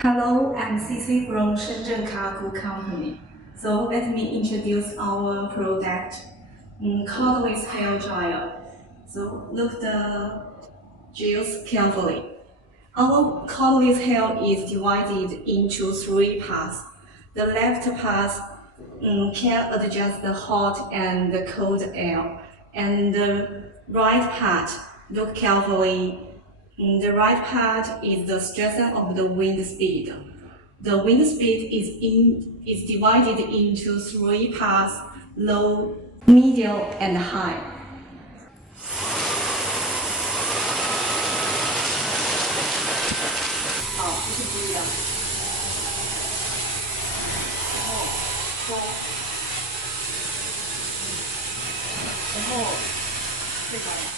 Hello, I'm Cici from Shenzhen Cargo Company. So let me introduce our product, cordless hair dryer. So look the gels carefully. Our cordless hair is divided into three parts. The left part can adjust the hot and the cold air, and the right part, look carefully. The right part is the strength of the wind speed. The wind speed is divided into three parts: low, medium, and high. 好，这是不一样。然后收，然后这个。